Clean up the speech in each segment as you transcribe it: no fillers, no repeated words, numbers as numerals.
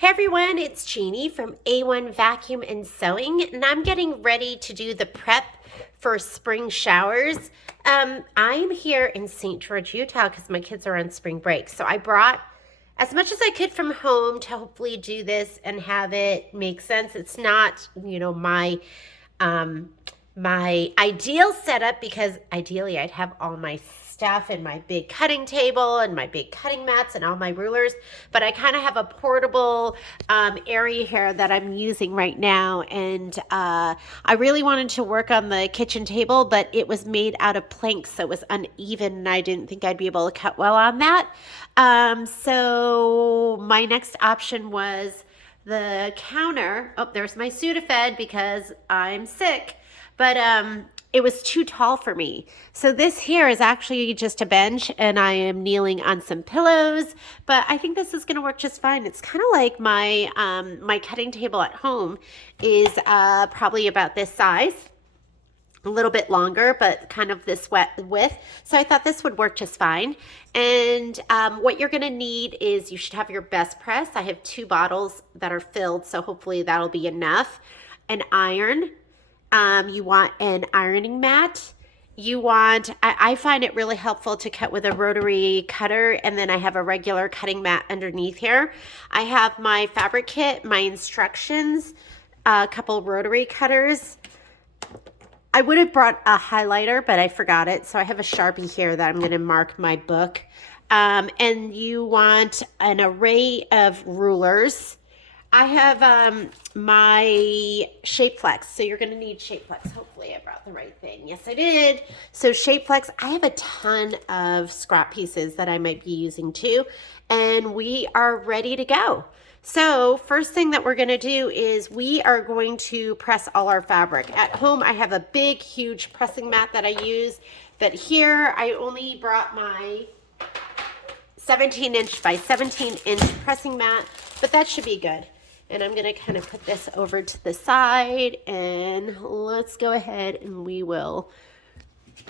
Hey everyone, it's Jeannie from A1 Vacuum and Sewing, and I'm getting ready to do the prep for spring showers. I'm here in St. George, Utah because my kids are on spring break. So I brought as much as I could from home to hopefully do this and have it make sense. It's not, my ideal setup because ideally I'd have all my stuff and my big cutting table and my big cutting mats and all my rulers, but I kind of have a portable area here that I'm using right now, and I really wanted to work on the kitchen table, but it was made out of planks, so it was uneven and I didn't think I'd be able to cut well on that. So my next option was the counter. Oh, there's my Sudafed because I'm sick. But it was too tall for me. So this here is actually just a bench, and I am kneeling on some pillows, but I think this is going to work just fine. It's kind of like my my cutting table at home is probably about this size, a little bit longer, but kind of this width. So I thought this would work just fine. And what you're going to need is you should have your best press. I have 2 bottles that are filled, so hopefully that'll be enough. An iron. You want an ironing mat. You want, I find it really helpful to cut with a rotary cutter, and then I have a regular cutting mat underneath here. I have my fabric kit, my instructions, a couple rotary cutters. I would have brought a highlighter, but I forgot it. So I have a Sharpie here that I'm going to mark my book. And you want an array of rulers. I have my Shape Flex, so you're going to need Shape Flex. Hopefully I brought the right thing. Yes, I did. So Shape Flex, I have a ton of scrap pieces that I might be using too, and we are ready to go. So first thing that we're going to do is we are going to press all our fabric. At home, I have a big, huge pressing mat that I use, but here I only brought my 17-inch by 17-inch pressing mat, but that should be good. And I'm going to kind of put this over to the side, and let's go ahead and we will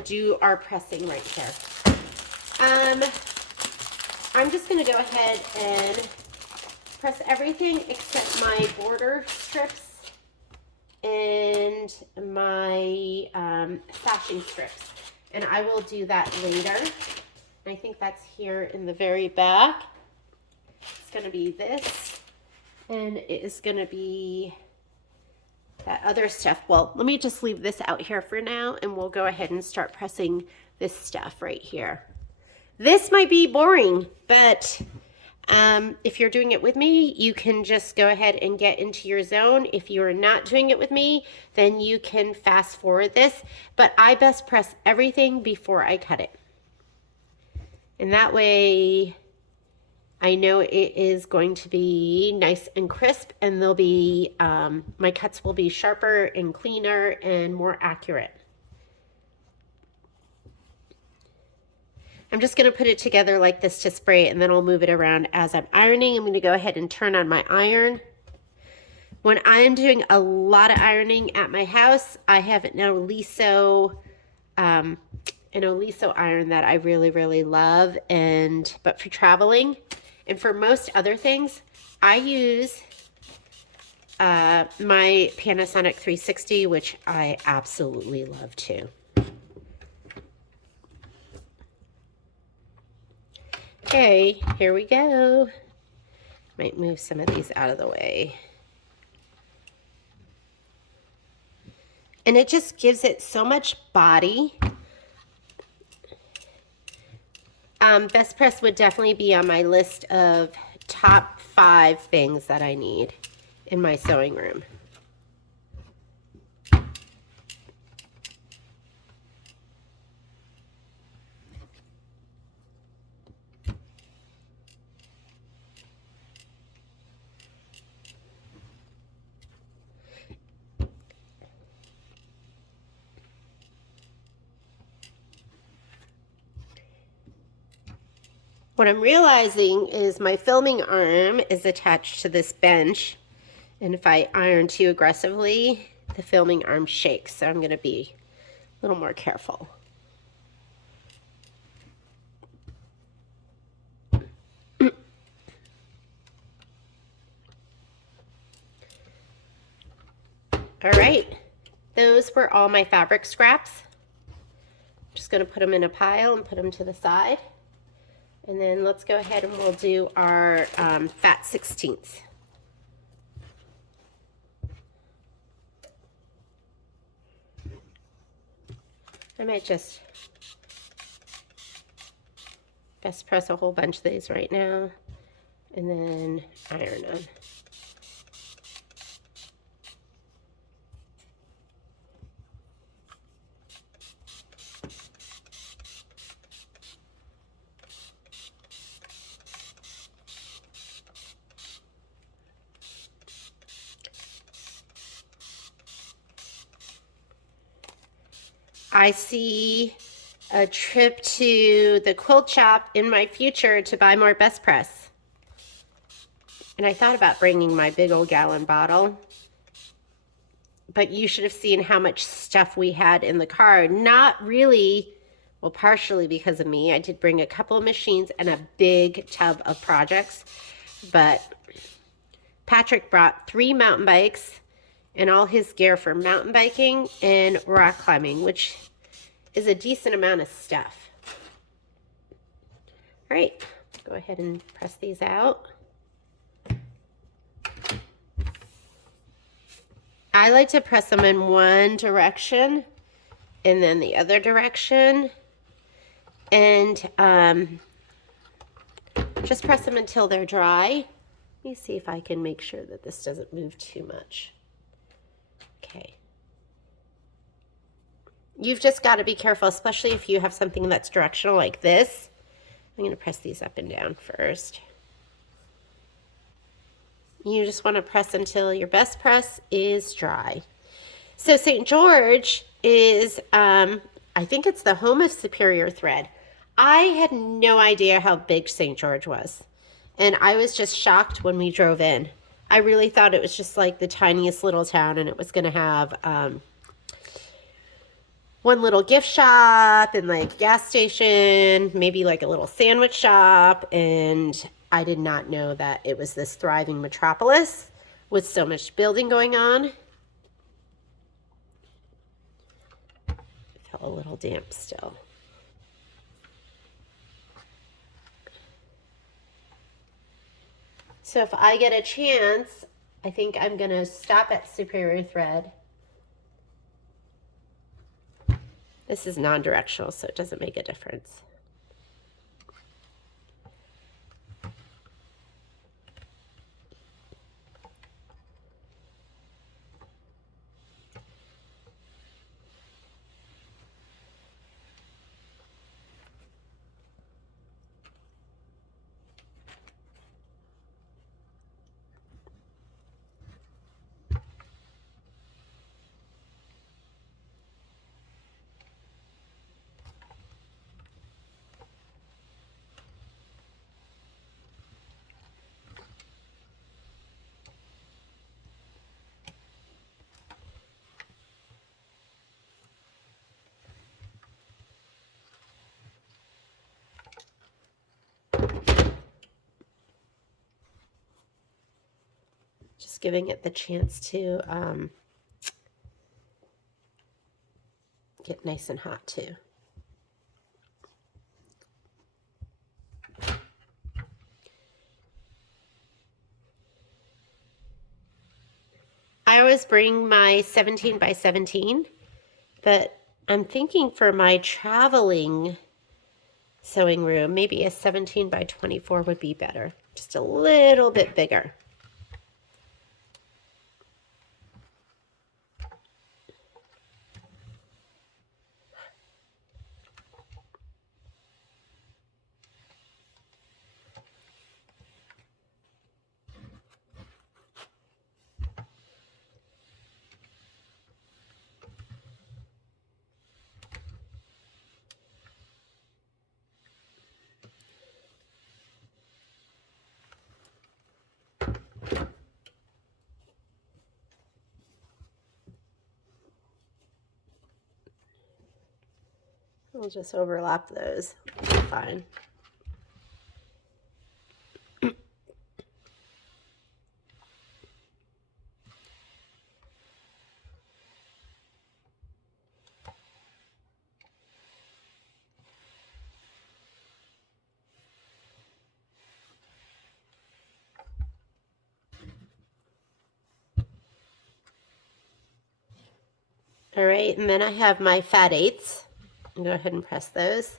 do our pressing right here. I'm just going to go ahead and press everything except my border strips and my sashing strips. And I will do that later. I think that's here in the very back. It's going to be this. And it is going to be that other stuff. Well, let me just leave this out here for now, and we'll go ahead and start pressing this stuff right here. This might be boring, but if you're doing it with me, you can just go ahead and get into your zone. If you're not doing it with me, then you can fast forward this. But I best press everything before I cut it. And that way I know it is going to be nice and crisp, and they'll be, my cuts will be sharper and cleaner and more accurate. I'm just going to put it together like this to spray it, and then I'll move it around as I'm ironing. I'm going to go ahead and turn on my iron. When I'm doing a lot of ironing at my house, I have an Oliso iron that I really, really love, but for traveling and for most other things, I use my Panasonic 360, which I absolutely love too. Okay, here we go. Might move some of these out of the way. And it just gives it so much body. Best press would definitely be on my list of top 5 things that I need in my sewing room. What I'm realizing is my filming arm is attached to this bench, and if I iron too aggressively, the filming arm shakes, so I'm going to be a little more careful. All right, those were all my fabric scraps. I'm just going to put them in a pile and put them to the side. And then let's go ahead and we'll do our fat 16ths. I might just best press a whole bunch of these right now and then iron them. I see a trip to the quilt shop in my future to buy more best press. And I thought about bringing my big old gallon bottle. But you should have seen how much stuff we had in the car. Not really, well, partially because of me. I did bring a couple of machines and a big tub of projects. But Patrick brought 3 mountain bikes and all his gear for mountain biking and rock climbing, which is a decent amount of stuff. All right, go ahead and press these out. I like to press them in one direction and then the other direction, and just press them until they're dry. Let me see if I can make sure that this doesn't move too much. Okay. You've just got to be careful, especially if you have something that's directional like this. I'm going to press these up and down first. You just want to press until your best press is dry. So St. George is, I think it's the home of Superior Thread. I had no idea how big St. George was. And I was just shocked when we drove in. I really thought it was just like the tiniest little town and it was going to have one little gift shop and like gas station, maybe like a little sandwich shop, and I did not know that it was this thriving metropolis with so much building going on. It felt a little damp still. So if I get a chance, I think I'm going to stop at Superior Thread. This is non-directional, so it doesn't make a difference. Just giving it the chance to get nice and hot too. I always bring my 17 by 17, but I'm thinking for my traveling sewing room, maybe a 17 by 24 would be better. Just a little bit bigger. We'll just overlap those. Fine. All right, and then I have my fat eighths. I'll go ahead and press those.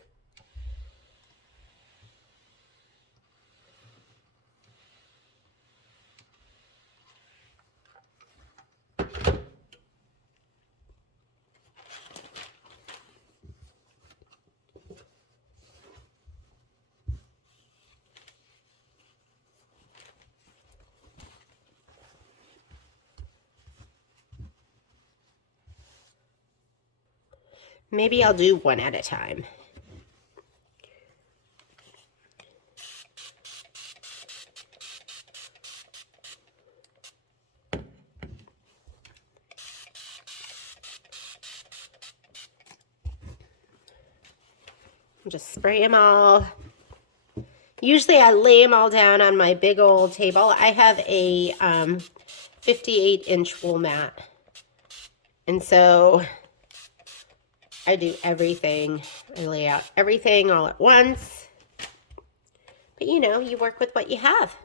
Maybe I'll do one at a time. Just spray them all. Usually I lay them all down on my big old table. I have a 58-inch wool mat. And so I do everything. I lay out everything all at once. But you know, you work with what you have.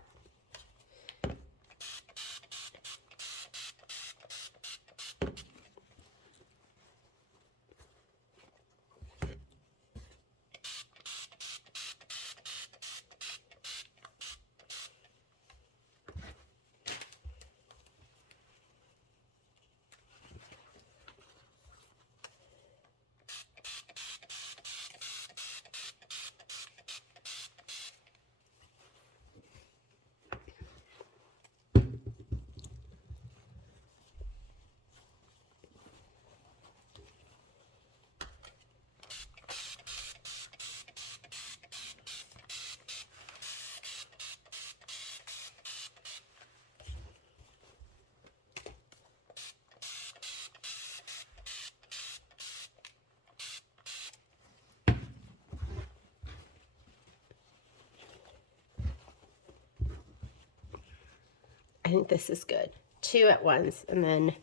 I think this is good. 2 at once, and then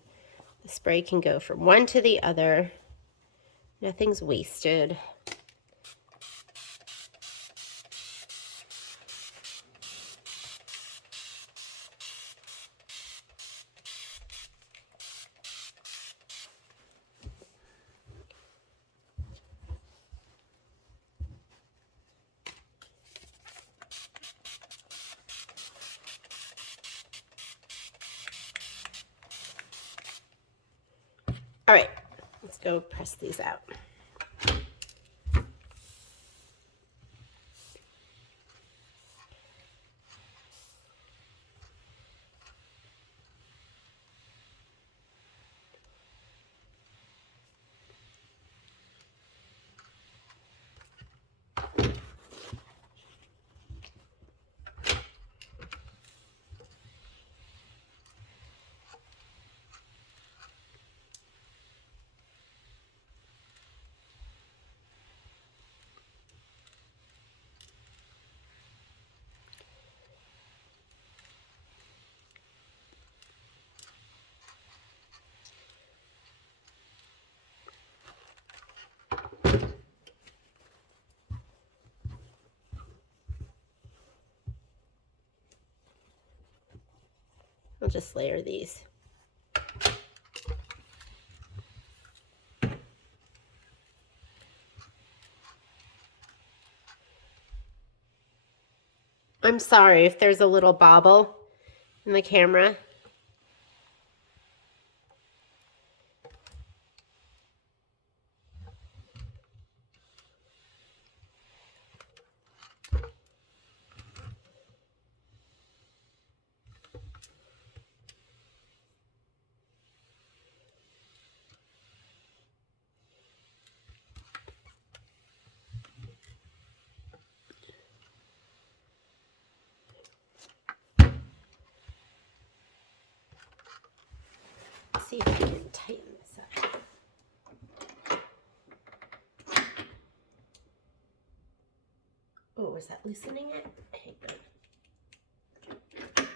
the spray can go from one to the other. Nothing's wasted. All right, let's go press these out. I'll just layer these. I'm sorry if there's a little bobble in the camera. Let's see if I can tighten this up. Oh, is that loosening it? Hang on.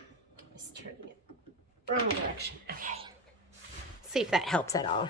Just turning it wrong direction. Okay. See if that helps at all.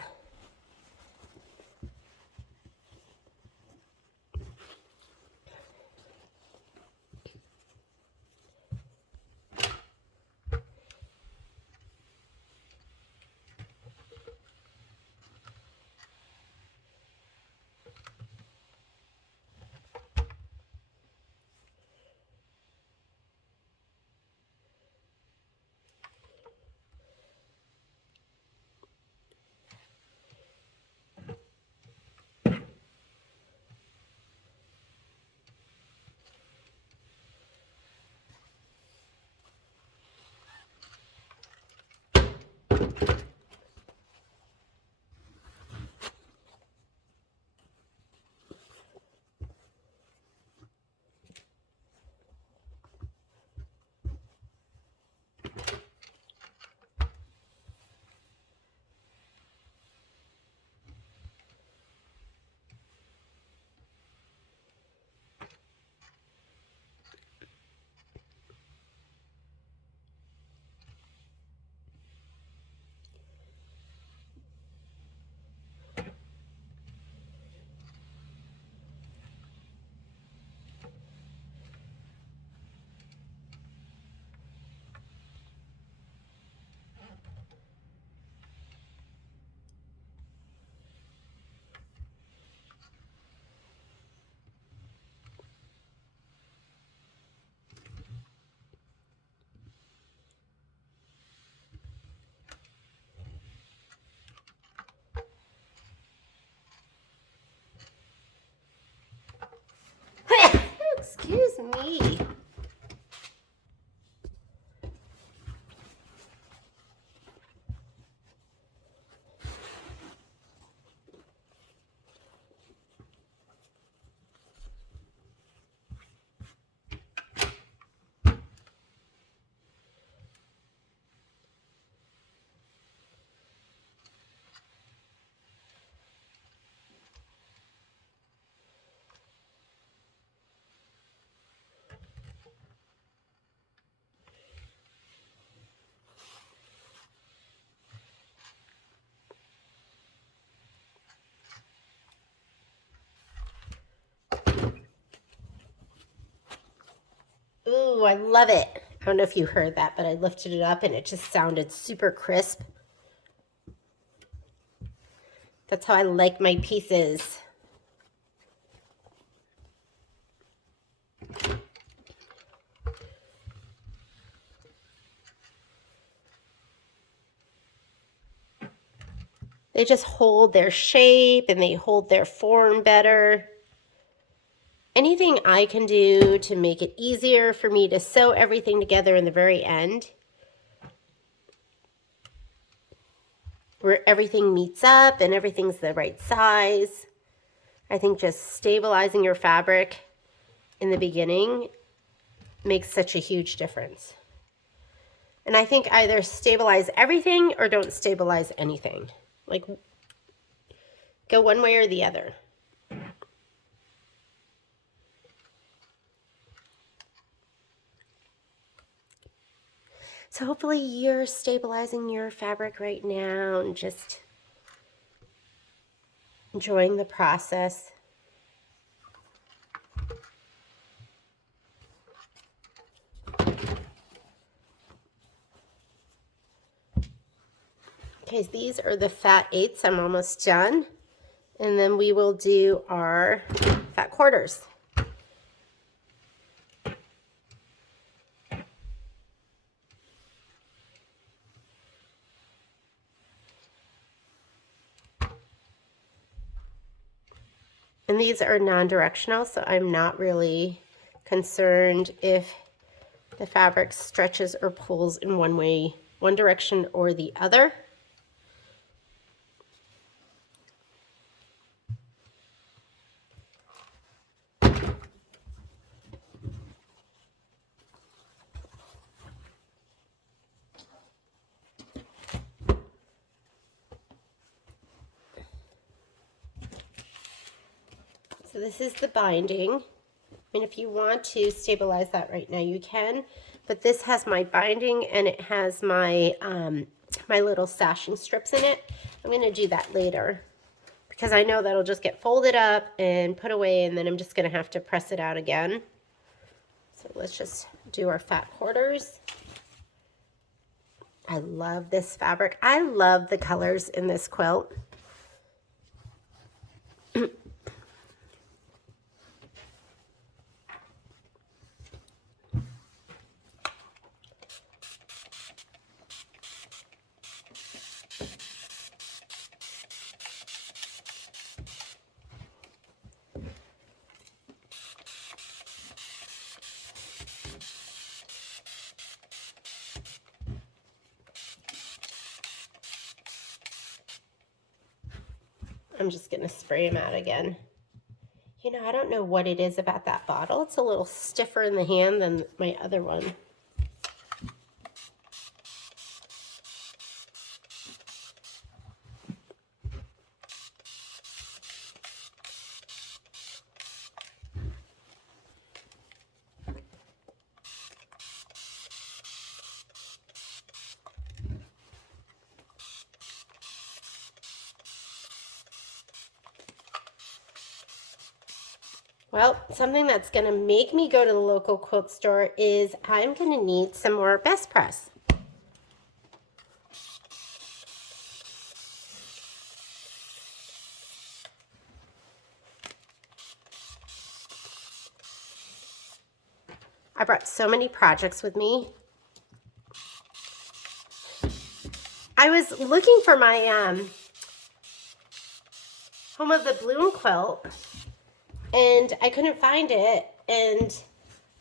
me. Ooh, I love it. I don't know if you heard that, but I lifted it up and it just sounded super crisp. That's how I like my pieces. They just hold their shape and they hold their form better. Anything I can do to make it easier for me to sew everything together in the very end, where everything meets up and everything's the right size. I think just stabilizing your fabric in the beginning makes such a huge difference. And I think either stabilize everything or don't stabilize anything. Like, go one way or the other. So hopefully you're stabilizing your fabric right now and just enjoying the process. Okay, these are the fat eighths. I'm almost done. And then we will do our fat quarters. And these are non-directional, so I'm not really concerned if the fabric stretches or pulls in one direction or the other. So this is the binding, and if you want to stabilize that right now, you can, but this has my binding and it has my, my little sashing strips in it. I'm going to do that later because I know that'll just get folded up and put away, and then I'm just going to have to press it out again. So let's just do our fat quarters. I love this fabric. I love the colors in this quilt. I'm just going to spray them out again. You know, I don't know what it is about that bottle. It's a little stiffer in the hand than my other one. Well, something that's going to make me go to the local quilt store is I'm going to need some more Best Press. I brought so many projects with me. I was looking for my Home of the Bloom quilt, and I couldn't find it, and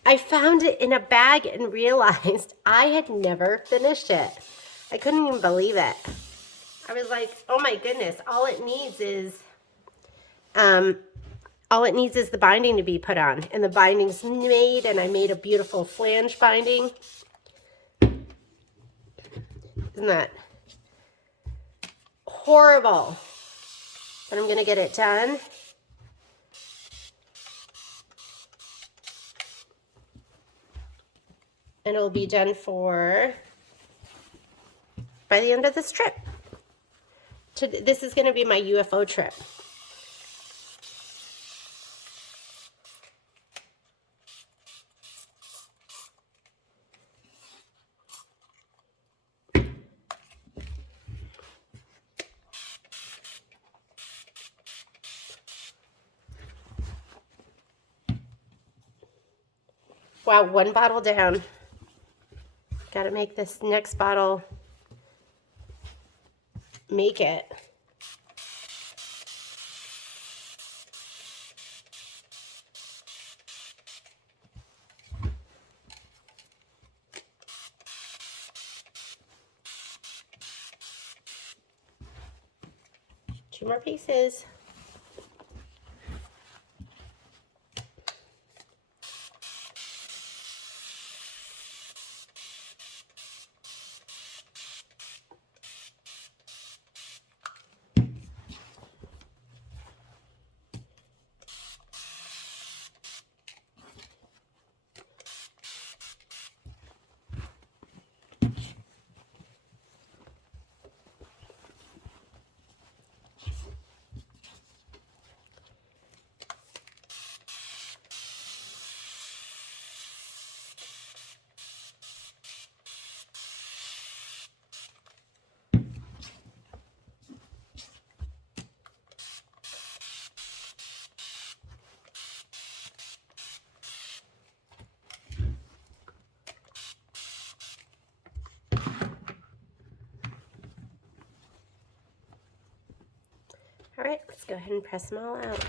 I found it in a bag and realized I had never finished it. I couldn't even believe it. I was like, oh my goodness, all it needs is the binding to be put on. And the binding's made, and I made a beautiful flange binding. Isn't that horrible? But I'm gonna get it done. And it'll be done by the end of this trip. This is gonna be my UFO trip. Wow, one bottle down. Gotta make this next bottle make it. Two more pieces. All right, let's go ahead and press them all out.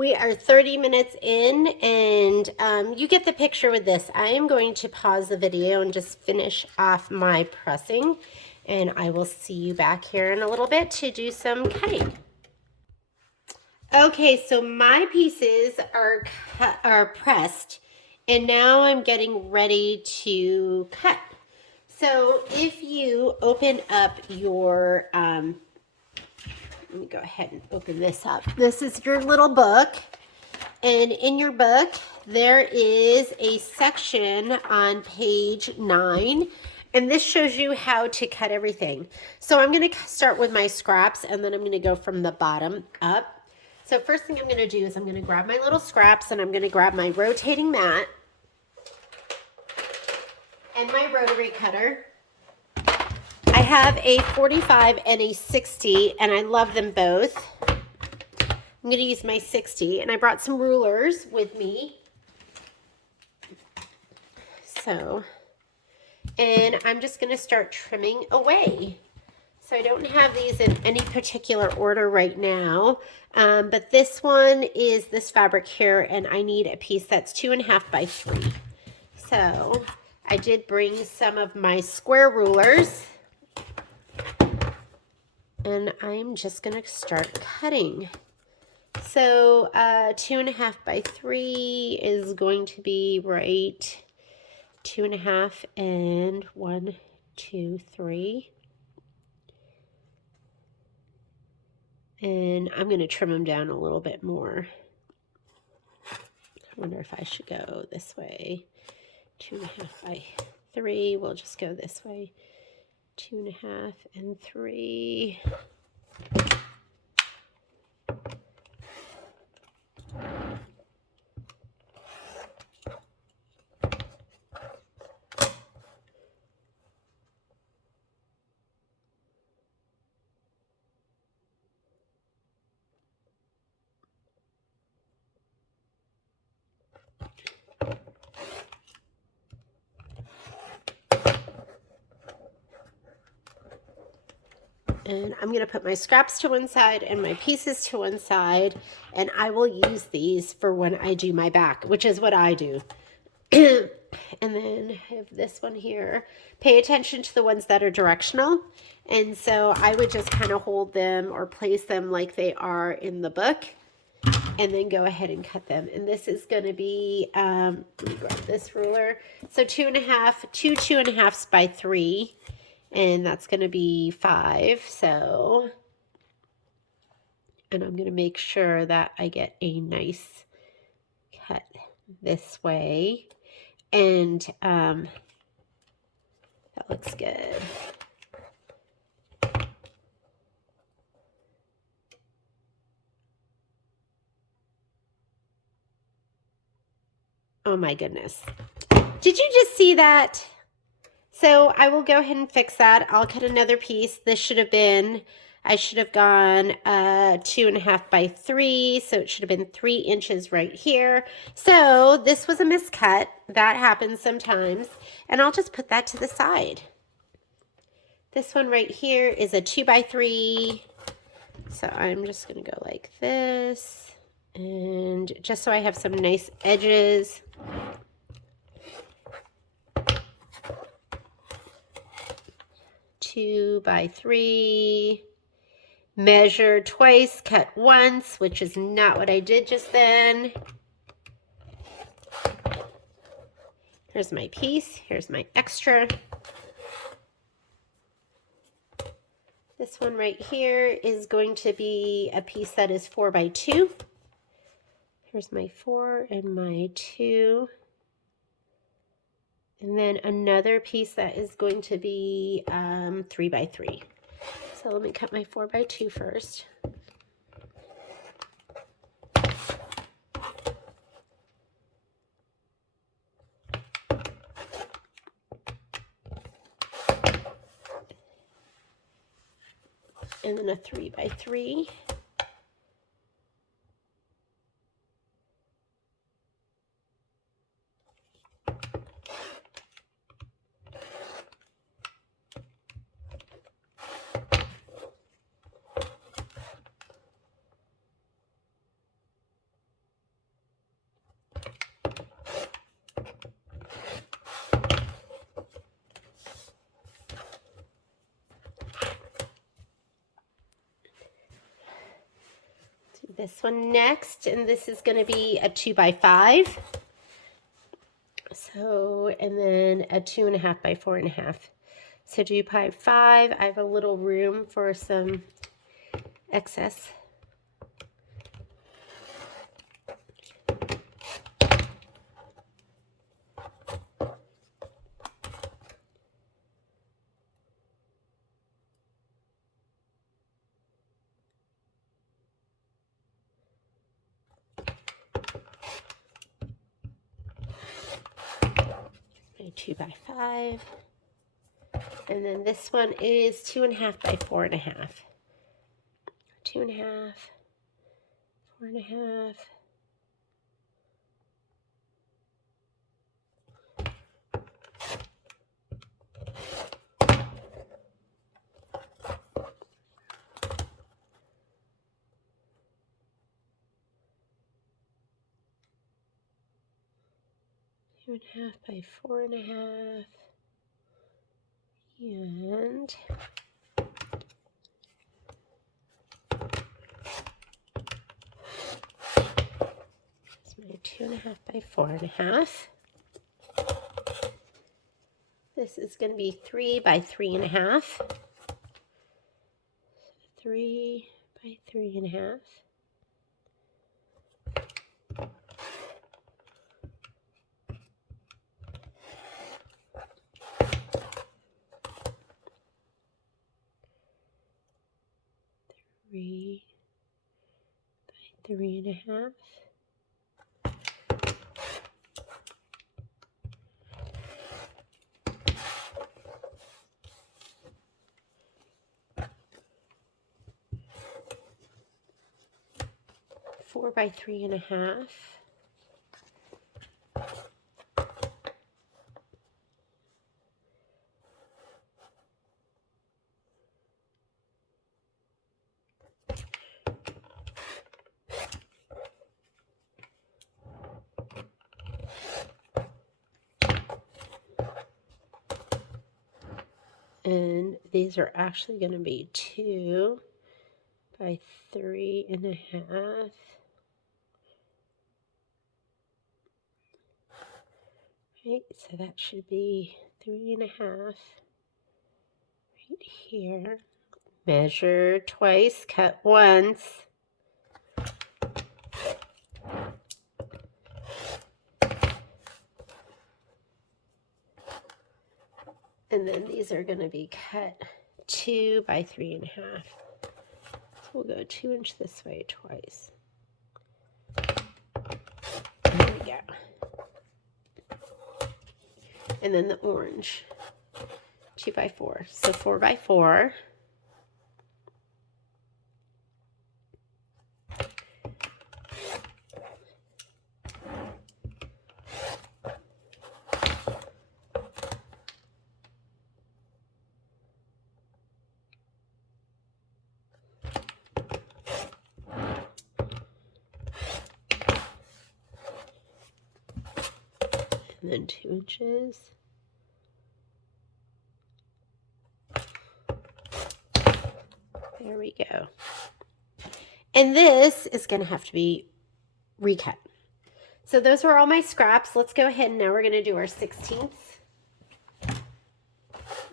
We are 30 minutes in, and you get the picture with this. I am going to pause the video and just finish off my pressing, and I will see you back here in a little bit to do some cutting. Okay, so my pieces are pressed, and now I'm getting ready to cut. So if you open up your, let me go ahead and open this up. This is your little book, and in your book there is a section on page 9, and this shows you how to cut everything. So I'm going to start with my scraps, and then I'm going to go from the bottom up. So first thing I'm going to do is I'm going to grab my little scraps, and I'm going to grab my rotating mat and my rotary cutter. I have a 45 and a 60, and I love them both. I'm going to use my 60, and I brought some rulers with me. So, and I'm just going to start trimming away. So I don't have these in any particular order right now, but this one is this fabric here, and I need a piece that's 2.5 by 3. So I did bring some of my square rulers, and I'm just going to start cutting. So 2.5 by 3 is going to be right 2.5 and 1, 2, 3. And I'm going to trim them down a little bit more. I wonder if I should go this way. 2.5 by 3. We'll just go this way. 2.5 and 3. And I'm going to put my scraps to one side and my pieces to one side, and I will use these for when I do my back, which is what I do. And then I have this one here. Pay attention to the ones that are directional. And so I would just kind of hold them or place them like they are in the book, and then go ahead and cut them. And this is going to be, let me grab this ruler. So 2.5 by 3. And that's going to be 5. So, and I'm going to make sure that I get a nice cut this way. And that looks good. Oh my goodness. Did you just see that? So I will go ahead and fix that. I'll cut another piece. This should have been, I should have gone 2.5 by 3. So it should have been 3 inches right here. So this was a miscut. That happens sometimes. And I'll just put that to the side. This one right here is a 2 by 3. So I'm just going to go like this. And just so I have some nice edges. Two by 3, measure twice, cut once, which is not what I did just then. Here's my piece, here's my extra. This one right here is going to be a piece that is 4 by 2. Here's my 4 and my 2. And then another piece that is going to be 3 by 3. So let me cut my 4 by 2 first. And then a 3 by 3. this one next, and this is going to be a 2 by 5. So, and then a 2.5 by 4.5. So 2 by 5, I have a little room for some excess. My 2 by 5. And then this one is 2.5 by 4.5. 2.5, 4.5. Two and a half by 4.5, and that's my 2.5 by 4.5. This is going to be 3 by 3.5. 3 by 3.5. Three by 3.5. Four by 3.5. And these are actually going to be 2 by 3.5. Right, so that should be 3.5 right here. Measure twice, cut once. And then these are going to be cut 2 by 3.5. So we'll go 2 inch this way twice. There we go. And then the orange, 2 by 4. So 4 by 4. And then 2 inches. There we go. And this is going to have to be recut. So those were all my scraps. Let's go ahead and now we're going to do our 16ths.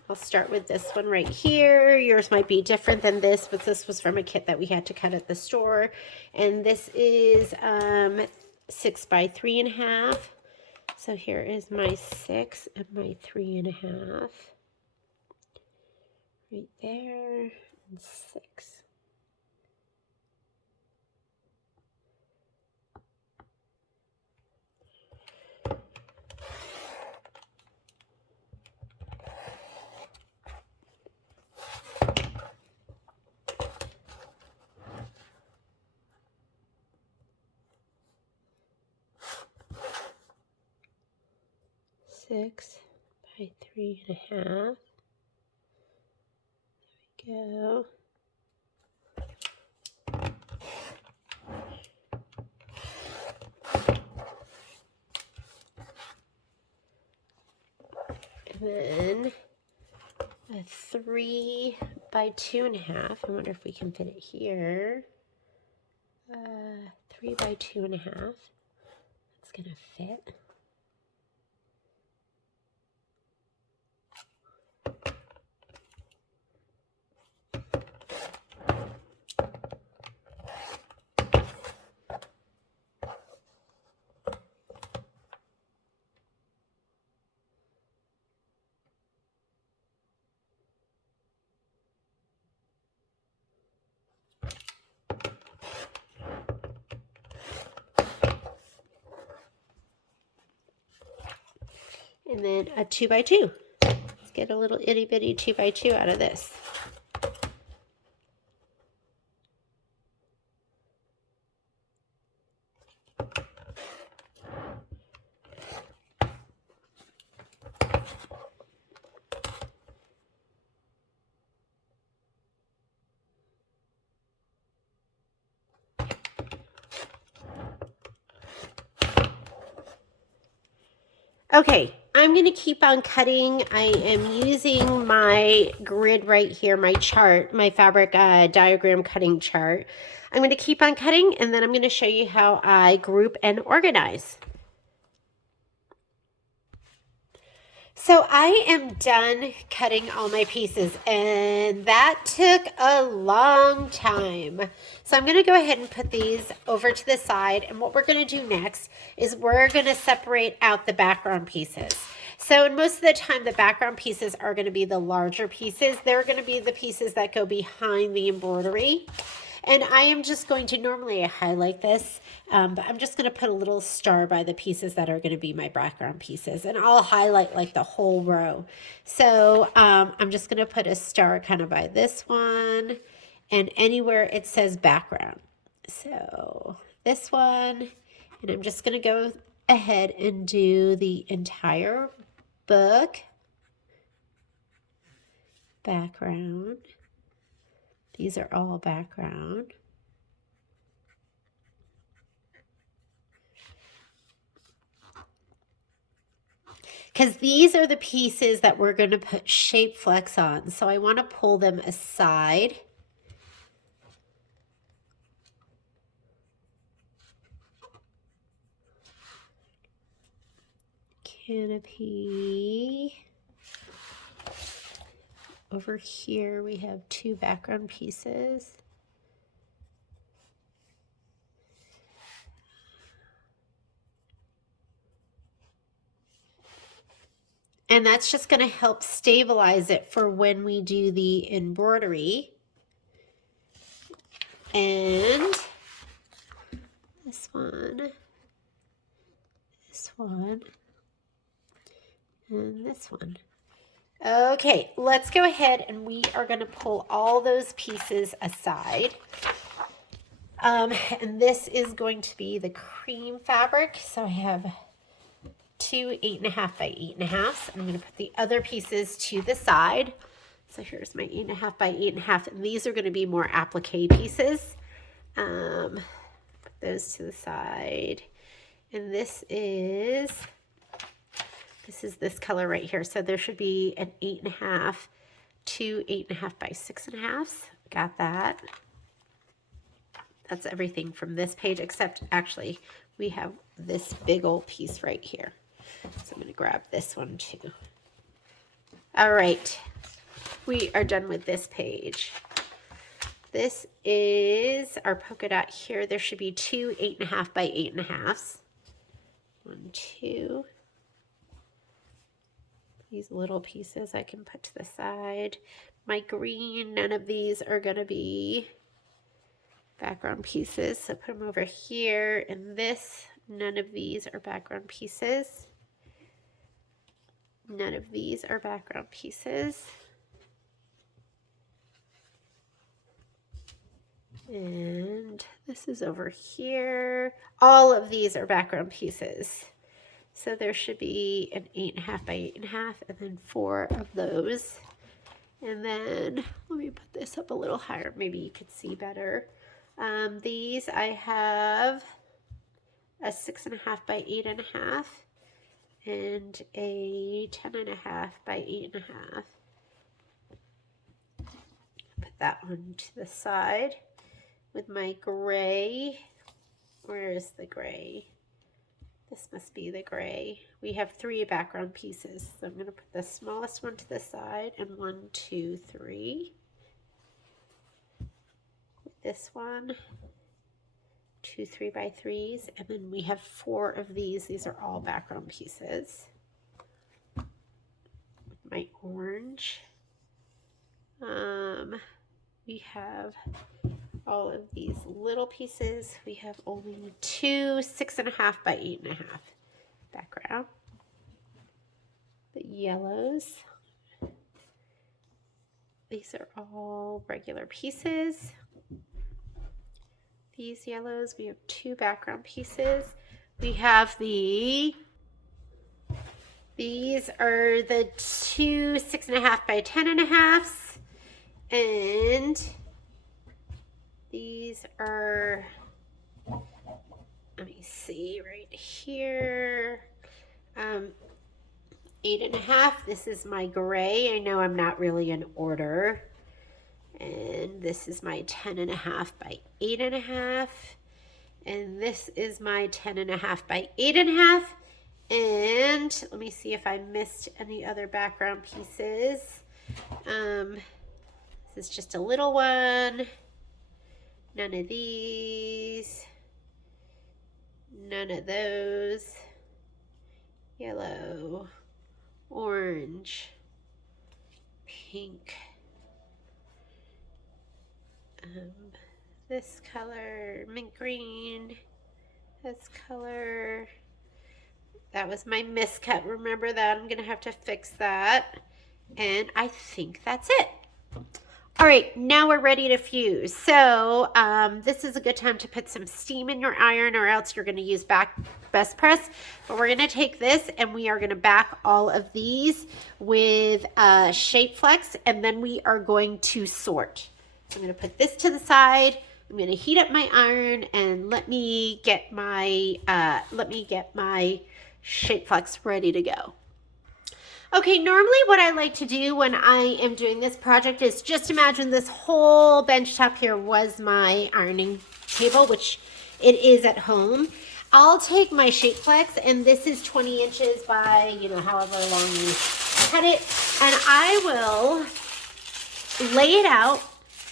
I'll start with this one right here. Yours might be different than this, but this was from a kit that we had to cut at the store. And this is 6 by 3.5. So here is my 6 and my 3.5. Right there, and 6. Six by 3.5. There we go. And then a 3 by 2.5. I wonder if we can fit it here. 3 by 2.5. It's gonna fit. And then a 2 by 2. Let's get a little itty bitty 2 by 2 out of this. Okay, I'm going to keep on cutting. I am using my grid right here, my chart, my fabric diagram cutting chart. I'm going to keep on cutting, and then I'm going to show you how I group and organize. So I am done cutting all my pieces, and that took a long time. So I'm going to go ahead and put these over to the side, and what we're going to do next is we're going to separate out the background pieces. So most of the time, the background pieces are going to be the larger pieces. They're going to be the pieces that go behind the embroidery. And I am just going to, normally I highlight this, but I'm just going to put a little star by the pieces that are going to be my background pieces. And I'll highlight like the whole row. So I'm just going to put a star kind of by this one and anywhere it says background. So this one, and I'm just going to go ahead and do the entire book background. These are all background. Because these are the pieces that we're going to put shape flex on. So I want to pull them aside. Canopy. Over here we have 2 background pieces. And that's just going to help stabilize it for when we do the embroidery. And this one, and this one. Okay, let's go ahead and we are going to pull all those pieces aside. And this is going to be the cream fabric. So I have 2 8.5 by 8.5. I'm going to put the other pieces to the side. So here's my 8.5 by 8.5, and these are going to be more applique pieces. Put those to the side. And this is this color right here. So there should be an 8.5, 2 8.5 by 6.5. Got that. That's everything from this page, except actually we have this big old piece right here. So I'm going to grab this one too. All right, we are done with this page. This is our polka dot here. There should be 2 8.5 by 8.5. 1, 2. These little pieces I can put to the side. My green, none of these are going to be background pieces, so put them over here. And this, none of these are background pieces. None of these are background pieces. And this is over here. All of these are background pieces. So there should be an 8.5 by 8.5 and then 4 of those. And then let me put this up a little higher. Maybe you could see better. These I have a 6.5 by 8.5 and a 10.5 by 8.5. Put that one to the side. with my gray. Where is the gray? This must be the gray. We have 3 background pieces. So I'm going to put the smallest one to the side and 1, 2, 3. This one, 2 3x3s, and then we have 4 of these. These are all background pieces. With my orange. We have all of these little pieces. We have only 2 6.5 by 8.5 background. The yellows. These are all regular pieces. These yellows, we have 2 background pieces. We have these are the 2 6.5 by 10.5s. And these are, let me see right here, 8.5. This is my gray. I know I'm not really in order. And this is my 10.5 by 8.5. And this is my 10.5 by 8.5. And let me see if I missed any other background pieces. This is just a little one. None of these. None of those. Yellow. Orange. Pink. This color. Mint green. This color. That was my miscut. Remember that. I'm going to have to fix that. And I think that's it. All right, now we're ready to fuse. So this is a good time to put some steam in your iron, or else you're going to use best press. But we're going to take this and we are going to back all of these with shape flex, and then we are going to sort. I'm going to put this to the side. I'm going to heat up my iron, and let me get my shape flex ready to go. Okay, normally what I like to do when I am doing this project is just imagine this whole bench top here was my ironing table, which it is at home. I'll take my shape flex, and this is 20 inches by, however long you cut it, and I will lay it out,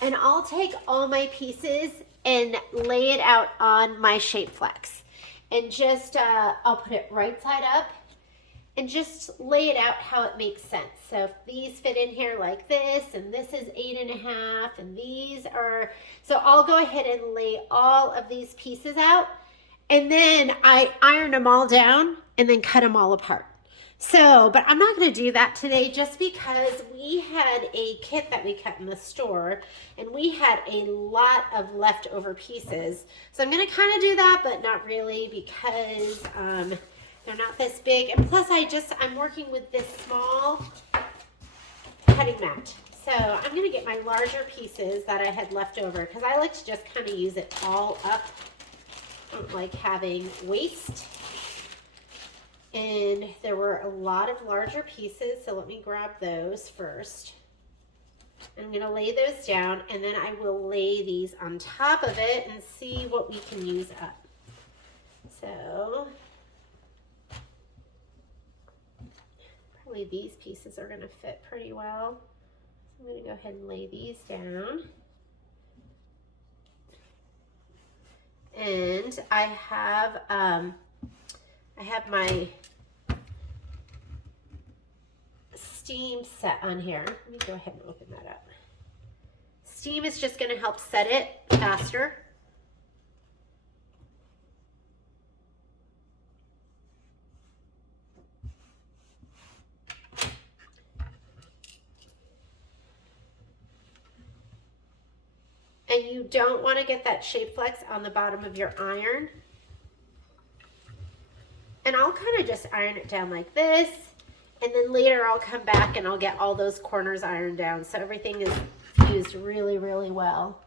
and I'll take all my pieces and lay it out on my shape flex, and just, I'll put it right side up, and just lay it out how it makes sense. So if these fit in here like this, and this is 8.5, and these are, so I'll go ahead and lay all of these pieces out, and then I iron them all down and then cut them all apart. So, but I'm not gonna do that today just because we had a kit that we cut in the store, and we had a lot of leftover pieces. So I'm gonna kind of do that, but not really, because they're not this big. And plus I'm working with this small cutting mat. So I'm going to get my larger pieces that I had left over, because I like to just kind of use it all up. I don't like having waste. And there were a lot of larger pieces, so let me grab those first. I'm going to lay those down, and then I will lay these on top of it and see what we can use up. So probably these pieces are going to fit pretty well. So I'm going to go ahead and lay these down. And I have my steam set on here. Let me go ahead and open that up. Steam is just going to help set it faster. And you don't want to get that shape flex on the bottom of your iron. And I'll kind of just iron it down like this. And then later I'll come back and I'll get all those corners ironed down, so everything is fused really, really well.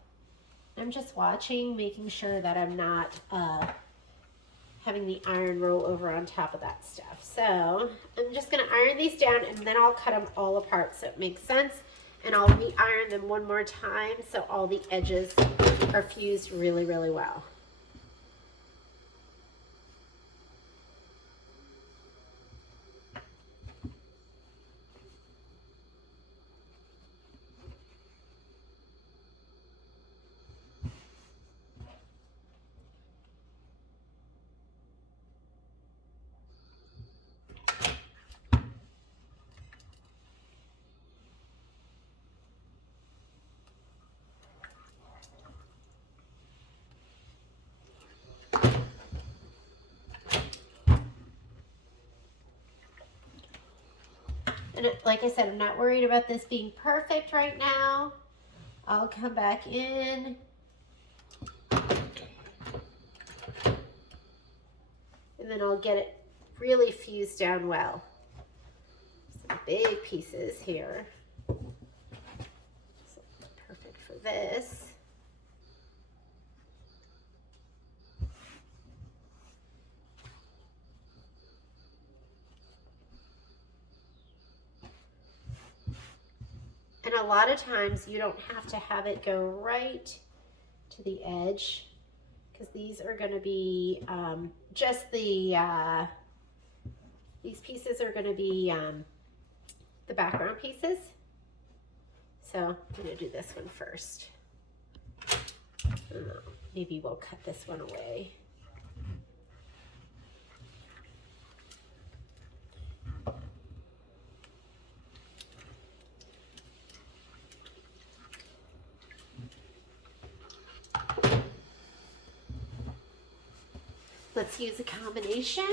I'm just watching, making sure that I'm not having the iron roll over on top of that stuff. So I'm just going to iron these down, and then I'll cut them all apart so it makes sense. And I'll re-iron them one more time so all the edges are fused really, really well. And like I said, I'm not worried about this being perfect right now. I'll come back in. And then I'll get it really fused down well. Some big pieces here. So perfect for this. And a lot of times you don't have to have it go right to the edge, because these are going to be just the, these pieces are going to be the background pieces. So I'm going to do this one first. Maybe we'll cut this one away. Let's use a combination.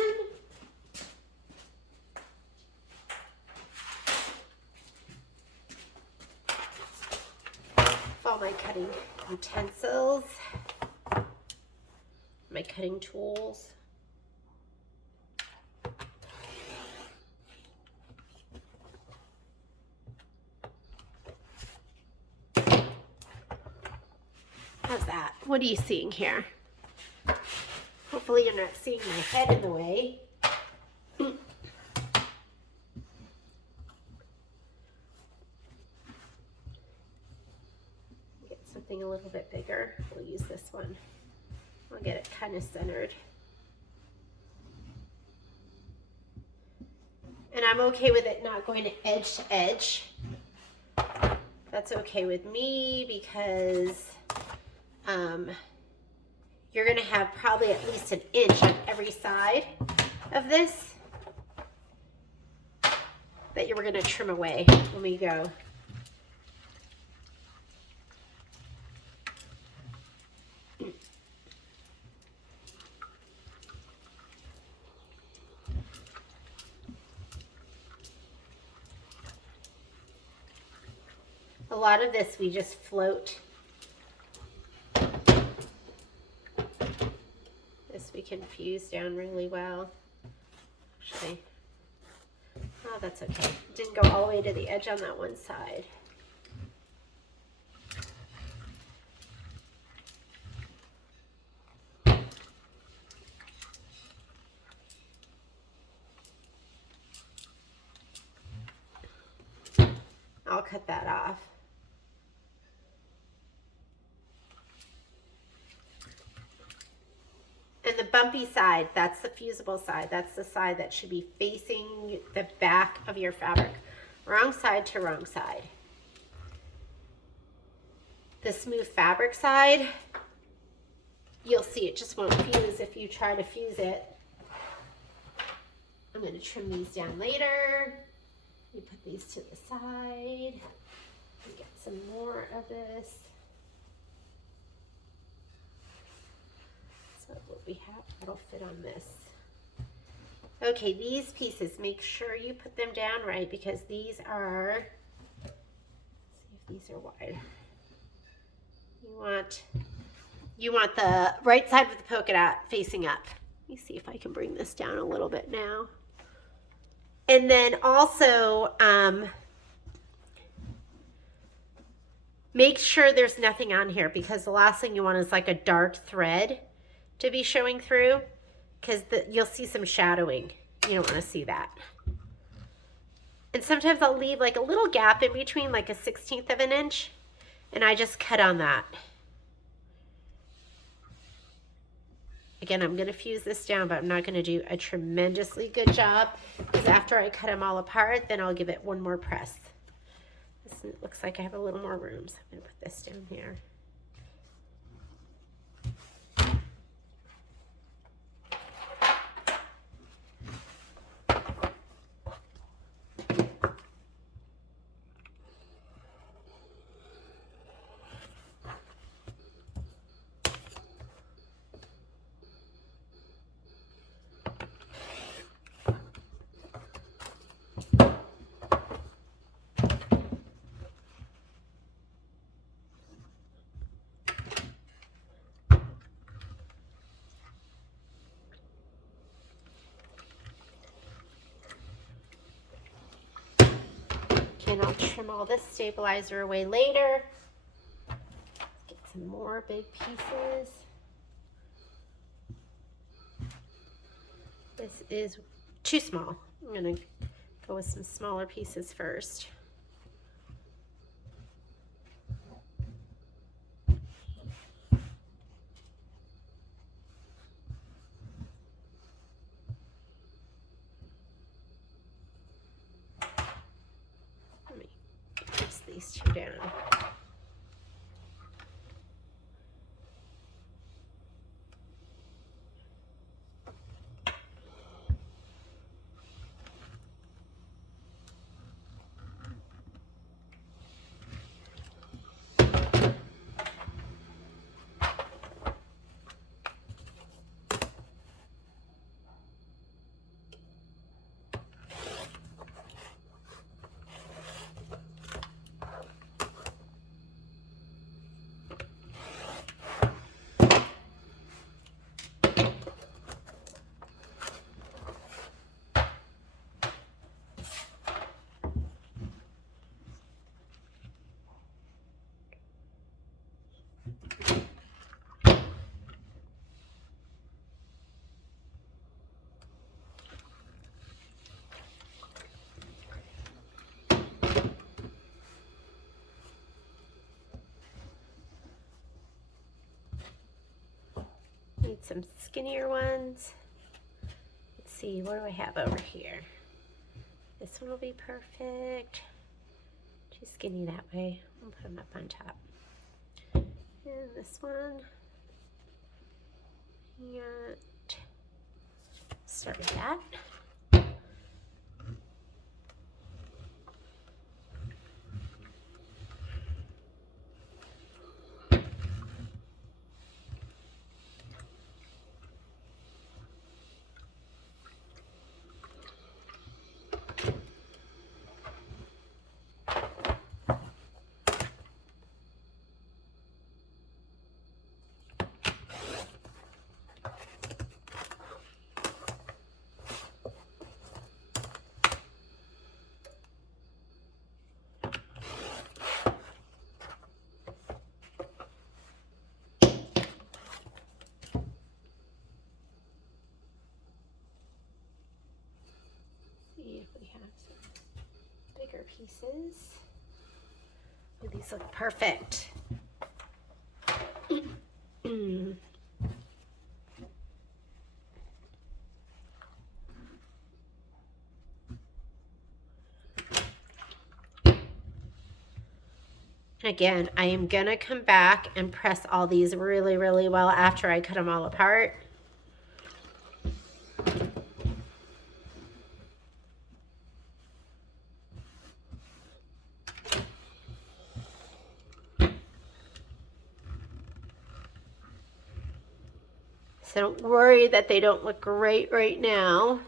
All my cutting utensils, my cutting tools. How's that? What are you seeing here? Hopefully you're not seeing my head in the way. Get something a little bit bigger. We'll use this one. I'll get it kind of centered. And I'm okay with it not going to edge. That's okay with me because you're going to have probably at least an inch on every side of this that you're going to trim away when we go. A lot of this we just float. This we can fuse down really well. Actually, oh, that's okay. Didn't go all the way to the edge on that one side. I'll cut that off. And the bumpy side, that's the fusible side. That's the side that should be facing the back of your fabric. Wrong side to wrong side. The smooth fabric side, you'll see it just won't fuse if you try to fuse it. I'm going to trim these down later. We put these to the side. We get some more of this. So what we have, that'll fit on this. Okay, these pieces, make sure you put them down right because these are, let's see if these are wide. You want the right side with the polka dot facing up. Let me see if I can bring this down a little bit now. And then also, make sure there's nothing on here because the last thing you want is like a dark thread to be showing through because you'll see some shadowing. You don't want to see that. And sometimes I'll leave like a little gap in between, like a 1/16 of an inch, and I just cut on that. Again, I'm going to fuse this down, but I'm not going to do a tremendously good job, because after I cut them all apart, then I'll give it one more press. This looks like I have a little more room, so I'm going to put this down here. And I'll trim all this stabilizer away later. Get some more big pieces. This is too small. I'm going to go with some smaller pieces first. These two down. Need some skinnier ones. Let's see, what do I have over here? This one will be perfect. Too skinny that way. I'll put them up on top. And this one. And start with that. See if we have some bigger pieces. Oh, these look perfect. Again, I am gonna come back and press all these really, really well after I cut them all apart. So don't worry that they don't look great right now.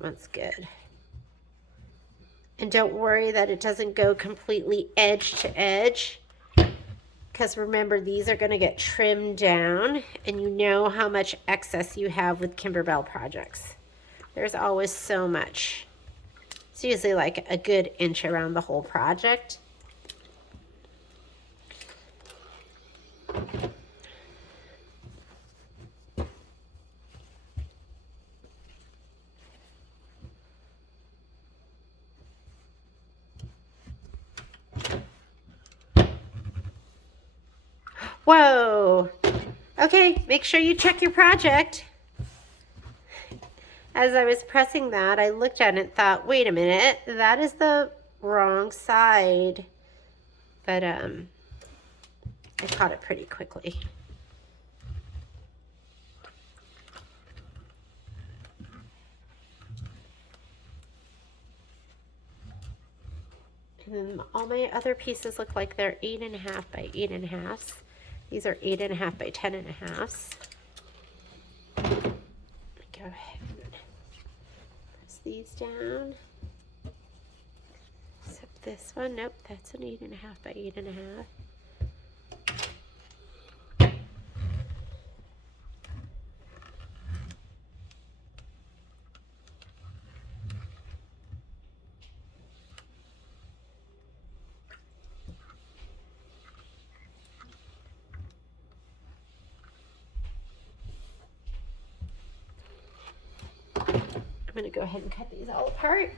That's good. And don't worry that it doesn't go completely edge to edge. because remember, these are going to get trimmed down, and you know how much excess you have with Kimberbell projects. There's always so much. It's usually like a good inch around the whole project. Whoa! Okay, make sure you check your project. As I was pressing that, I looked at it and thought, wait a minute, that is the wrong side. But I caught it pretty quickly. And then all my other pieces look like they're 8.5 by 8.5. These are 8.5 by 10.5. Go ahead and press these down. Except this one, nope, that's an 8.5 by 8.5. I'm going to go ahead and cut these all apart.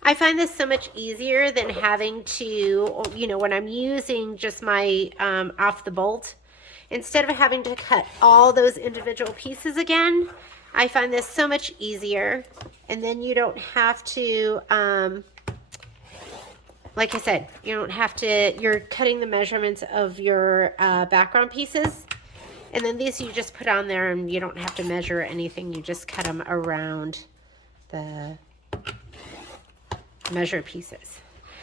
I find this so much easier than having to, when I'm using just my off the bolt, instead of having to cut all those individual pieces again, I find this so much easier. And then you don't have to, like I said, you don't have to, you're cutting the measurements of your background pieces. And then these you just put on there and you don't have to measure anything. You just cut them around the measure pieces.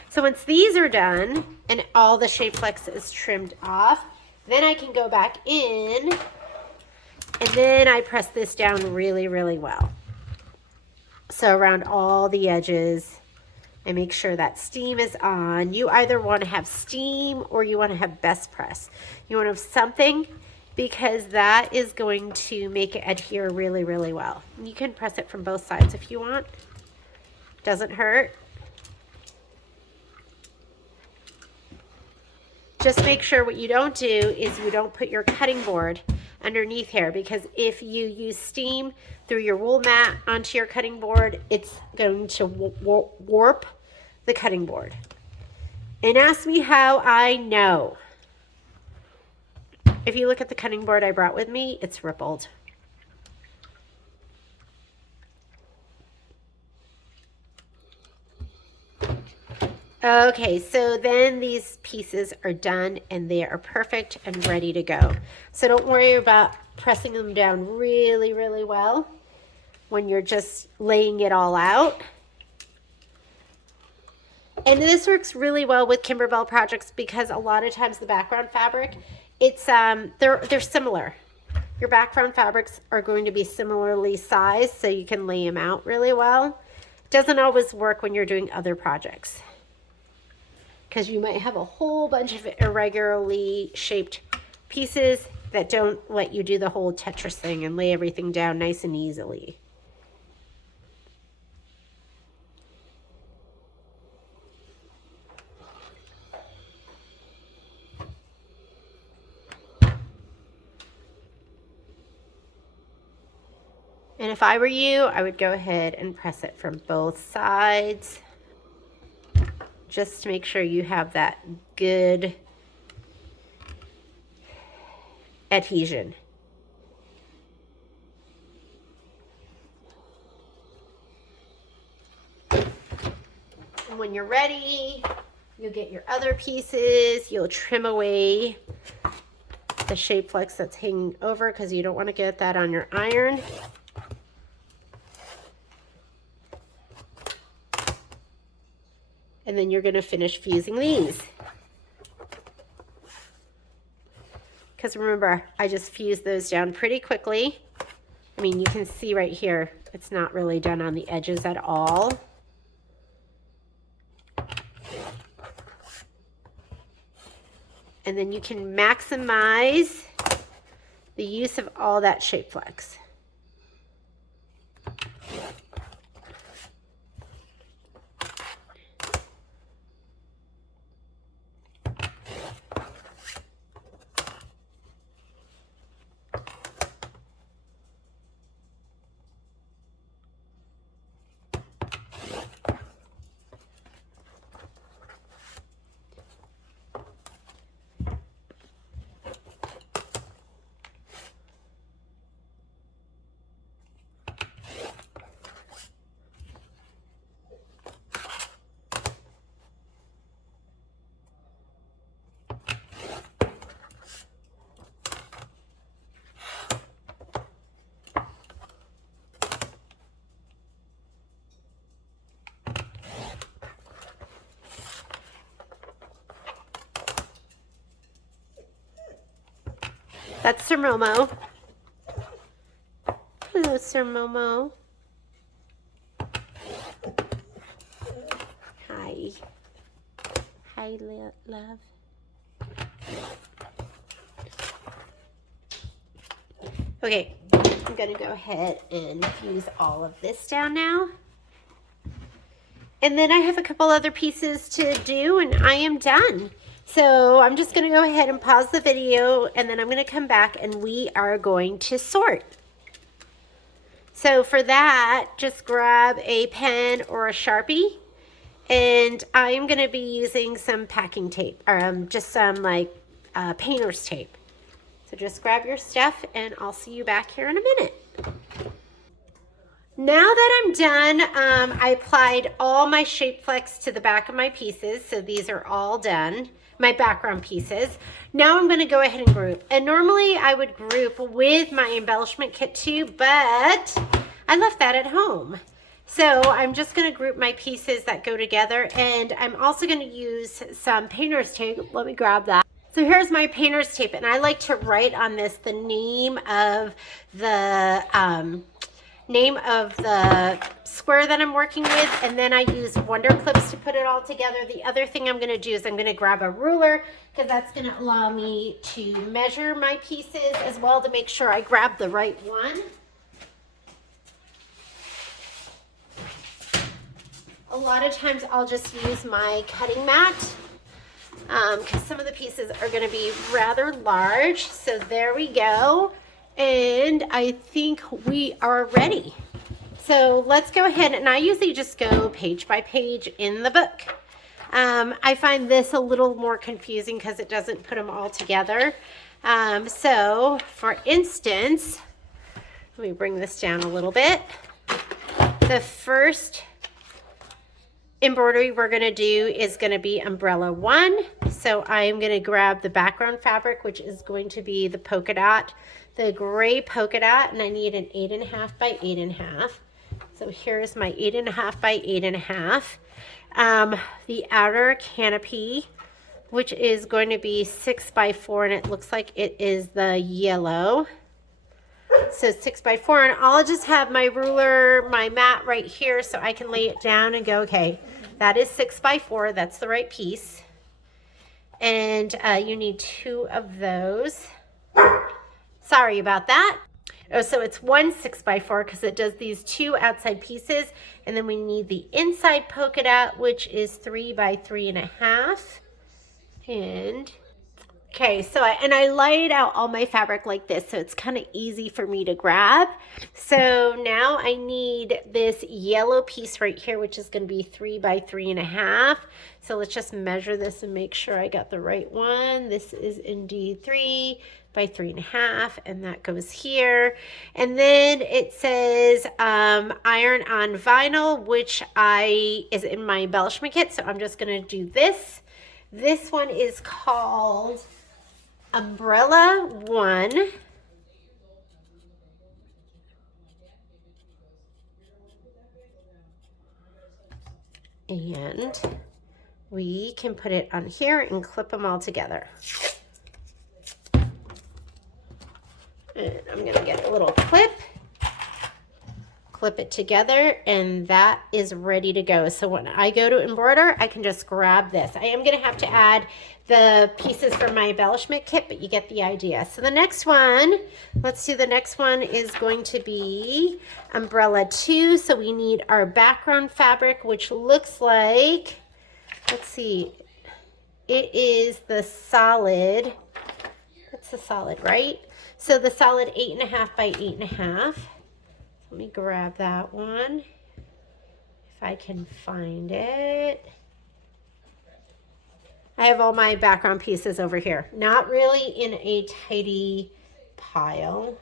So once these are done and all the shape flex is trimmed off, then I can go back in and then I press this down really, really well. So around all the edges, I make sure that steam is on. You either want to have steam or you want to have best press. You want to have something, because that is going to make it adhere really, really well. And you can press it from both sides if you want. Doesn't hurt. Just make sure what you don't do is you don't put your cutting board underneath here, because if you use steam through your wool mat onto your cutting board, it's going to warp the cutting board. And ask me how I know. If you look at the cutting board I brought with me, it's rippled. Okay, so then these pieces are done and they are perfect and ready to go. So don't worry about pressing them down really, really well when you're just laying it all out. And this works really well with Kimberbell projects because a lot of times the background fabric, it's they're similar. Your background fabrics are going to be similarly sized, so you can lay them out really well. It doesn't always work when you're doing other projects, because you might have a whole bunch of irregularly shaped pieces that don't let you do the whole Tetris thing and lay everything down nice and easily. And if I were you, I would go ahead and press it from both sides, just to make sure you have that good adhesion. And when you're ready, you'll get your other pieces, you'll trim away the shape flex that's hanging over, because you don't want to get that on your iron. And then you're going to finish fusing these. Because remember, I just fused those down pretty quickly. I mean, you can see right here, it's not really done on the edges at all. And then you can maximize the use of all that shape flex. That's Sir Momo. Hello, Sir Momo. Hi. Hi, love. Okay, I'm gonna go ahead and fuse all of this down now. And then I have a couple other pieces to do and I am done. So I'm just going to go ahead and pause the video and then I'm going to come back and we are going to sort. So for that, just grab a pen or a Sharpie and I'm going to be using some packing tape or just some like painter's tape. So just grab your stuff and I'll see you back here in a minute. Now that I'm done, I applied all my shape flex to the back of my pieces. So these are all done, my background pieces. Now I'm going to go ahead and group. And normally I would group with my embellishment kit too, but I left that at home. So I'm just going to group my pieces that go together. And I'm also going to use some painter's tape. Let me grab that. So here's my painter's tape. And I like to write on this the name of the square that I'm working with, and then I use Wonder Clips to put it all together. The other thing I'm going to do is I'm going to grab a ruler because that's going to allow me to measure my pieces as well to make sure I grab the right one. A lot of times I'll just use my cutting mat because some of the pieces are going to be rather large. So there we go. And I think we are ready. So let's go ahead, and I usually just go page by page in the book. I find this a little more confusing because it doesn't put them all together. So for instance, let me bring this down a little bit. The first embroidery we're going to do is going to be umbrella 1. So I'm going to grab the background fabric, which is going to be the polka dot, the gray polka dot, and I need an 8.5 by 8.5. So here's my 8.5 by 8.5. The outer canopy, which is going to be 6 by 4, and it looks like it is the yellow. So 6 by 4, and I'll just have my ruler, my mat right here so I can lay it down and go, okay, that is 6 by 4. That's the right piece. And you need 2 of those. Sorry about that. Oh, so it's 1 6 by 4 because it does these 2 outside pieces. And then we need the inside polka dot, which is 3 by 3.5. And okay, so I laid out all my fabric like this, so it's kind of easy for me to grab. So now I need this yellow piece right here, which is going to be 3 by 3.5. So let's just measure this and make sure I got the right one. This is indeed 3 by 3.5, and that goes here. And then it says iron on vinyl, which is in my embellishment kit. So I'm just going to do this. This one is called Umbrella 1. And we can put it on here and clip them all together. And I'm going to get a little clip it together, and that is ready to go. So when I go to embroider, I can just grab this. I am going to have to add the pieces from my embellishment kit, but you get the idea. So the next one, let's see, the next one is going to be umbrella 2. So we need our background fabric, which looks like, let's see, it is the solid, that's the solid, right? So the solid 8.5 by 8.5. Let me grab that one, if I can find it. I have all my background pieces over here. Not really in a tidy pile.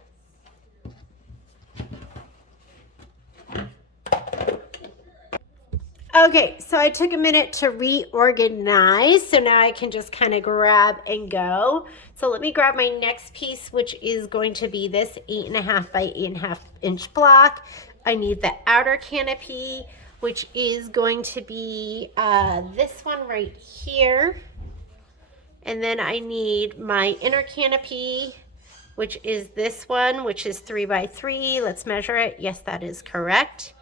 Okay, so I took a minute to reorganize, so now I can just kind of grab and go. So let me grab my next piece, which is going to be this 8.5 by 8.5 inch block. I need the outer canopy, which is going to be this one right here. And then I need my inner canopy, which is this one, which is 3 by 3. Let's measure it. Yes, that is correct.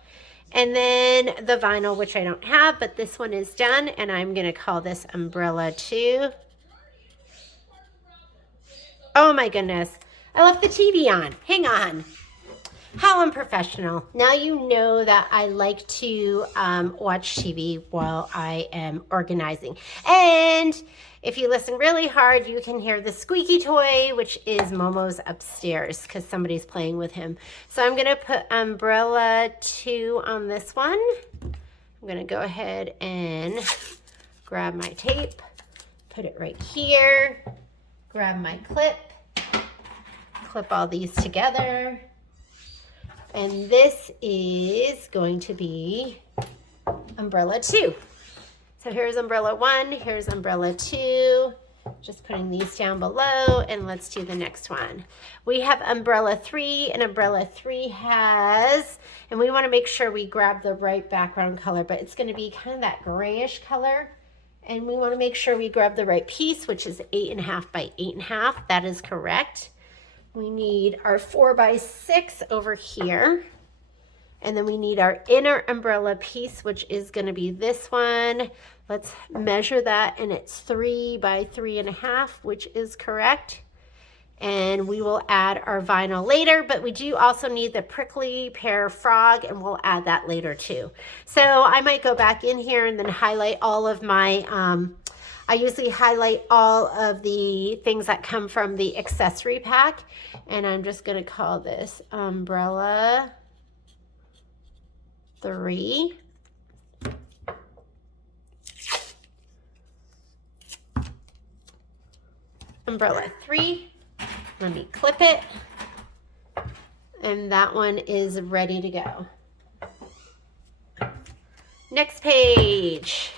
And then the vinyl, which I don't have, but this one is done, and I'm going to call this umbrella 2. Oh my goodness, I left the TV on. Hang on. How unprofessional. Now you know that I like to watch TV while I am organizing. And if you listen really hard, you can hear the squeaky toy, which is Momo's upstairs because somebody's playing with him. So I'm going to put umbrella 2 on this one. I'm going to go ahead and grab my tape, put it right here, grab my clip all these together. And this is going to be umbrella 2. So here's umbrella 1, here's umbrella 2. Just putting these down below, and let's do the next one. We have umbrella 3, and umbrella 3 has, and we want to make sure we grab the right background color, but it's going to be kind of that grayish color. And we want to make sure we grab the right piece, which is 8.5 by 8.5. That is correct. We need our 4 by 6 over here. And then we need our inner umbrella piece, which is going to be this one. Let's measure that, and it's 3 by 3.5, which is correct. And we will add our vinyl later, but we do also need the prickly pear frog, and we'll add that later too. So I might go back in here and then highlight all of my, I usually highlight all of the things that come from the accessory pack. And I'm just going to call this umbrella 3. Umbrella 3. Let me clip it. And that one is ready to go. Next page.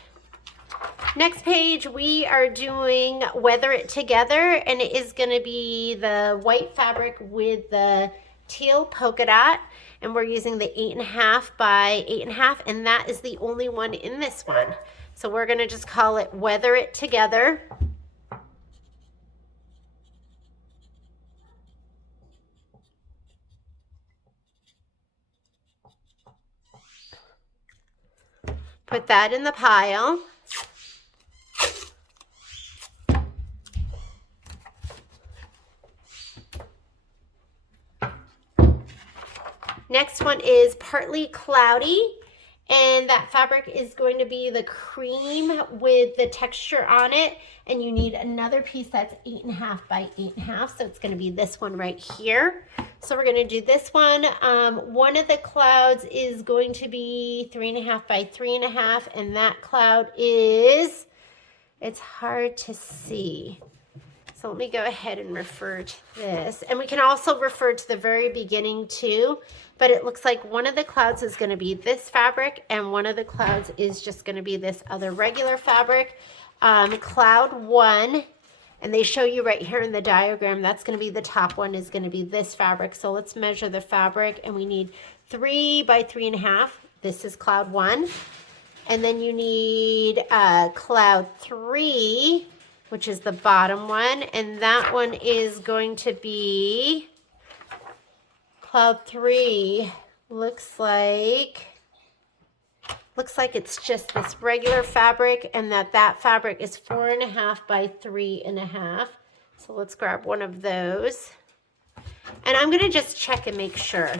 Next page, we are doing Weather It Together, and it is going to be the white fabric with the teal polka dot, and we're using the 8.5 by 8.5, and that is the only one in this one. So we're going to just call it Weather It Together. Put that in the pile. Next one is Partly Cloudy, and that fabric is going to be the cream with the texture on it, and you need another piece that's 8.5 by 8.5, so it's going to be this one right here. So we're going to do this one. One of the clouds is going to be 3.5 by 3.5, and that cloud is, it's hard to see. So let me go ahead and refer to this. And we can also refer to the very beginning too, but it looks like one of the clouds is going to be this fabric, and one of the clouds is just going to be this other regular fabric. Cloud 1, and they show you right here in the diagram, that's going to be the top one, is going to be this fabric. So let's measure the fabric, and we need 3 by 3.5. This is cloud 1. And then you need cloud 3, which is the bottom one. And that one is going to be cloud 3. Looks like it's just this regular fabric, and that fabric is 4.5 by 3.5. So let's grab one of those. And I'm gonna just check and make sure.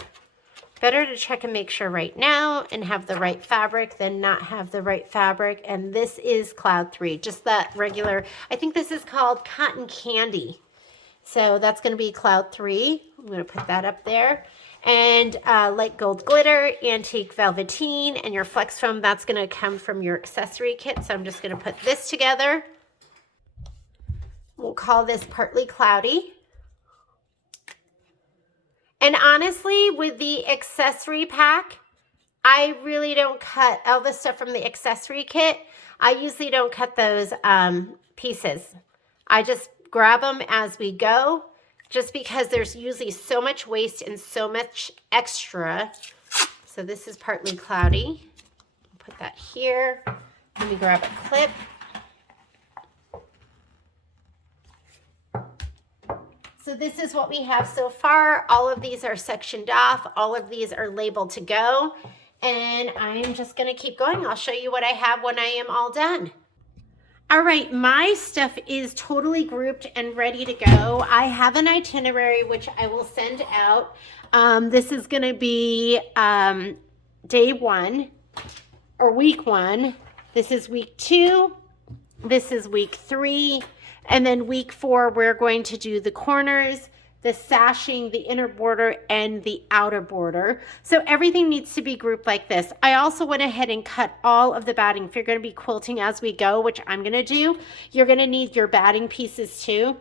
Better to check and make sure right now and have the right fabric than not have the right fabric. And this is cloud 3, just that regular, I think this is called cotton candy. So that's gonna be cloud 3. I'm gonna put that up there. And light gold glitter, antique velveteen, and your flex foam, that's gonna come from your accessory kit. So I'm just gonna put this together. We'll call this partly cloudy. And honestly, with the accessory pack, I really don't cut all the stuff from the accessory kit. I usually don't cut those pieces. I just grab them as we go, just because there's usually so much waste and so much extra. So this is partly cloudy. Put that here. Let me grab a clip. So this is what we have so far. All of these are sectioned off. All of these are labeled to go. And I'm just gonna keep going. I'll show you what I have when I am all done. All right, my stuff is totally grouped and ready to go. I have an itinerary, which I will send out. This is gonna be day 1 or week 1. This is week 2. This is week 3. And then week 4, we're going to do the corners, the sashing, the inner border, and the outer border. So everything needs to be grouped like this. I also went ahead and cut all of the batting. If you're going to be quilting as we go, which I'm going to do, you're going to need your batting pieces too.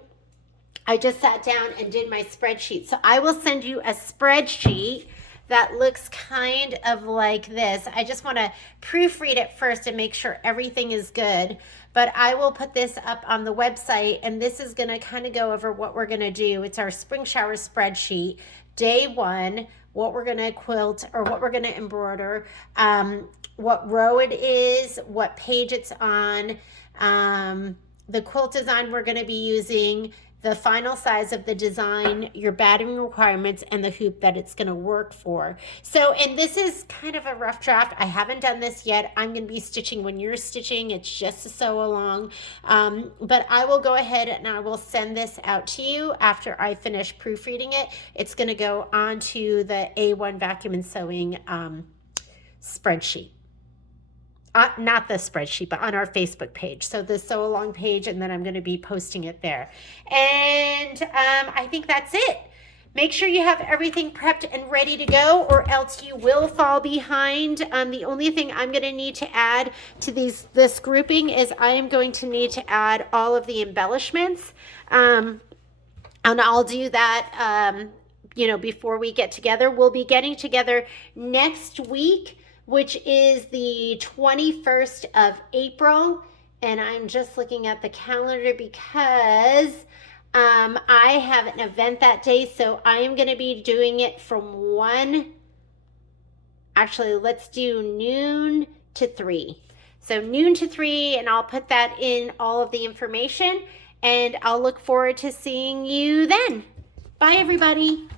I just sat down and did my spreadsheet. So I will send you a spreadsheet that looks kind of like this. I just want to proofread it first and make sure everything is good. But I will put this up on the website, and this is going to kind of go over what we're going to do. It's our spring shower spreadsheet. Day 1, what we're going to quilt or what we're going to embroider, what row it is, what page it's on, the quilt design we're going to be using, the final size of the design, your batting requirements, and the hoop that it's going to work for. So, and this is kind of a rough draft. I haven't done this yet. I'm going to be stitching when you're stitching. It's just a sew along. But I will go ahead and I will send this out to you after I finish proofreading it. It's going to go onto the A1 vacuum and sewing spreadsheet. Not the spreadsheet, but on our Facebook page. So the sew along page, and then I'm going to be posting it there. And I think that's it. Make sure you have everything prepped and ready to go, or else you will fall behind. The only thing I'm going to need to add to this grouping is I am going to need to add all of the embellishments. And I'll do that before we get together. We'll be getting together next week, which is the 21st of April. And I'm just looking at the calendar because I have an event that day. So I am going to be doing it from let's do noon to 3. So noon to 3, and I'll put that in all of the information, and I'll look forward to seeing you then. Bye, everybody.